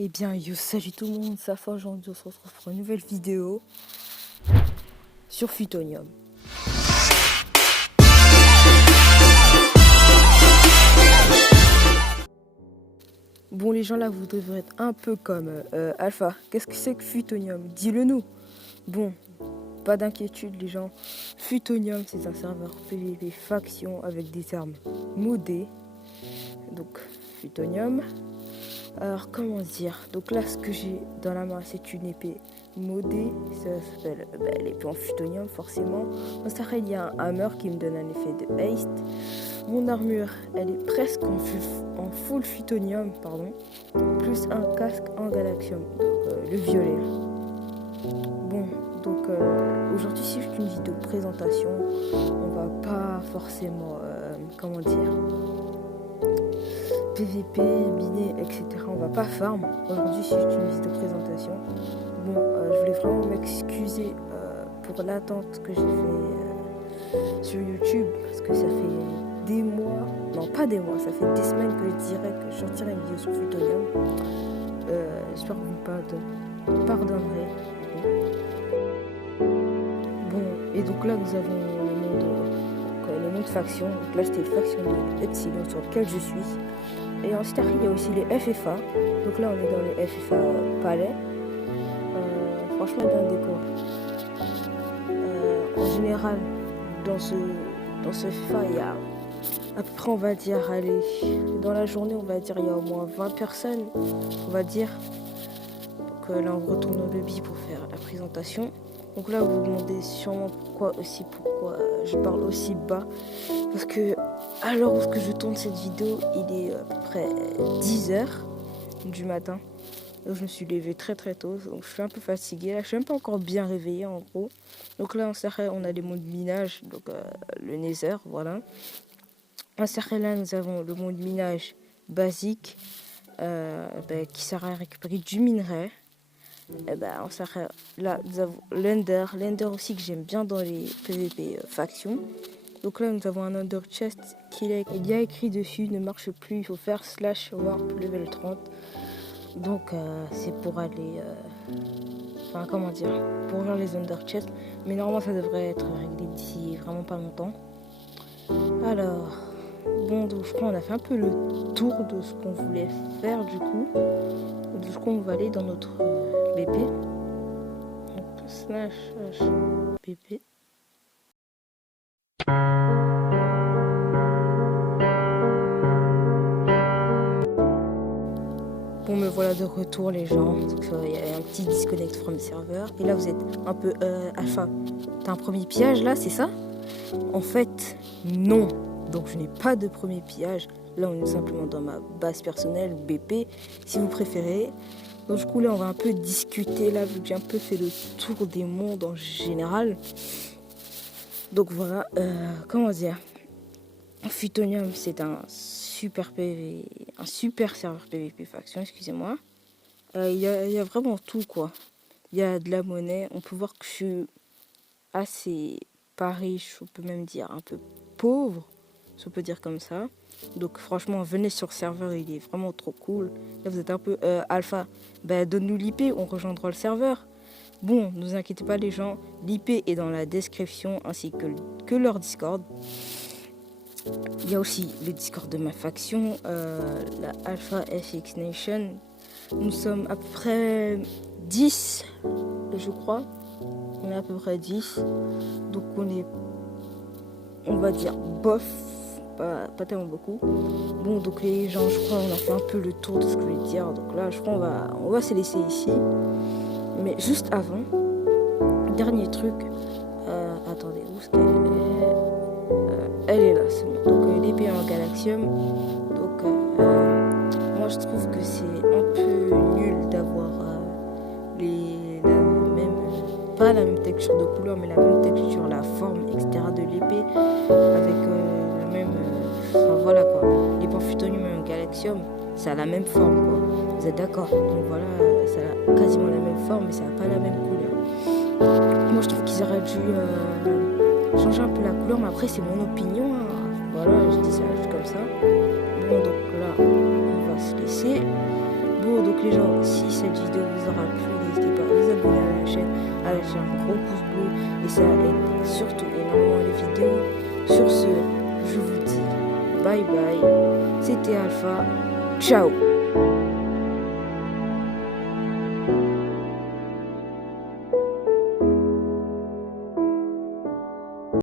Eh bien, yo, salut tout le monde, ça fait aujourd'hui, on se retrouve pour une nouvelle vidéo sur Futonium. Bon, les gens là, vous devrez être un peu comme Alpha. Qu'est-ce que c'est que Futonium? Dis-le nous. Bon, pas d'inquiétude les gens. Futonium, c'est un serveur PvP faction avec des armes modées. Donc, Futonium. Alors, comment dire? Donc là, ce que j'ai dans la main, c'est une épée modée. Ça s'appelle l'épée en Futonium, forcément. Dans ce cas, il y a un hammer qui me donne un effet de haste. Mon armure, elle est presque en full Futonium, pardon. Plus un casque en Galaxium, donc le violet. Bon, donc aujourd'hui, c'est juste une vidéo de présentation. On va pas forcément, comment dire, PVP, miner, etc. On va pas farm. Aujourd'hui, c'est juste une vidéo de présentation. Bon, je voulais vraiment m'excuser pour l'attente que j'ai fait sur YouTube. Parce que ça fait des mois, non pas des mois, ça fait des semaines que je dirais que je sortirai une vidéo sur Futonium. J'espère que vous me pardonnerez. Bon, et donc là, nous avons le monde faction. Donc là, c'était une faction de Epsilon sur lequel je suis. Et ensuite, il y a aussi les FFA. Donc là, on est dans le FFA Palais. Franchement, bien le décor. En général, dans ce FFA, il y a à peu près, on va dire, allez, dans la journée, on va dire, il y a au moins 20 personnes, on va dire. Donc là, on retourne au lobby pour faire la présentation. Donc là, vous vous demandez sûrement pourquoi je parle aussi bas. Parce que à l'heure où je tourne cette vidéo, il est à peu près 10h du matin. Donc je me suis levée très très tôt, donc je suis un peu fatiguée. Là, je suis même pas encore bien réveillée en gros. Donc là, on a les mondes minage, donc le Nether, voilà. En série là, nous avons le monde minage basique qui sert à récupérer du minerai. En série là, nous avons l'Ender aussi que j'aime bien dans les PvP factions. Donc là, nous avons un Under Chest il y a écrit dessus ne marche plus, il faut faire /warp level 30. Donc c'est pour aller, comment dire, pour ouvrir les Under Chest. Mais normalement, ça devrait être réglé d'ici vraiment pas longtemps. Alors, bon, donc je crois qu'on a fait un peu le tour de ce qu'on voulait faire du coup. De ce qu'on va aller dans notre BP. Donc /BP. Bon, me voilà de retour les gens. Il y a un petit disconnect from server. Et là, vous êtes un peu Alpha. T'as un premier pillage là, c'est ça? En fait, non. Donc, je n'ai pas de premier pillage. Là, on est simplement dans ma base personnelle, BP, si vous préférez. Donc, du coup, là, on va un peu discuter. Là, vu que j'ai un peu fait le tour des mondes en général. Donc, voilà. Comment dire? Futonium, c'est un super serveur PVP faction, excusez-moi. Il y a vraiment tout, quoi. Il y a de la monnaie. On peut voir que je suis assez pas riche, on peut même dire un peu pauvre, si on peut dire comme ça. Donc franchement, venez sur le serveur, il est vraiment trop cool. Là, vous êtes un peu Alpha. Donne-nous l'IP, on rejoindra le serveur. Bon, ne vous inquiétez pas les gens, l'IP est dans la description ainsi que leur Discord. Il y a aussi le Discord de ma faction, la Alpha FX Nation. Nous sommes à peu près 10, je crois. On est à peu près 10. Donc on va dire bof, pas tellement beaucoup. Bon, donc les gens, je crois on a fait un peu le tour de ce que je voulais dire. Donc là, je crois on va se laisser ici. Mais juste avant, dernier truc. Attendez, où est-ce qu'elle est? Elle est là, c'est bon. Donc l'épée en Galaxium. Donc moi je trouve que c'est un peu nul d'avoir pas la même texture de couleur, mais la même texture, la forme, etc. de l'épée avec la même. Voilà quoi. L'épée en Futonium et en Galaxium, ça a la même forme quoi. Vous êtes d'accord? Donc voilà, ça a quasiment la même forme, mais ça n'a pas la même couleur. Moi je trouve qu'ils auraient dû changer un peu la couleur, mais après c'est mon opinion. Hein. Voilà, je dis ça juste comme ça. Bon, donc là, on va se laisser. Bon, donc Donc les gens, si cette vidéo vous aura plu, n'hésitez pas à vous abonner à la chaîne, à lâcher un gros pouce bleu et ça aide surtout énormément les vidéos. Sur ce, je vous dis bye bye. C'était Alpha. Ciao.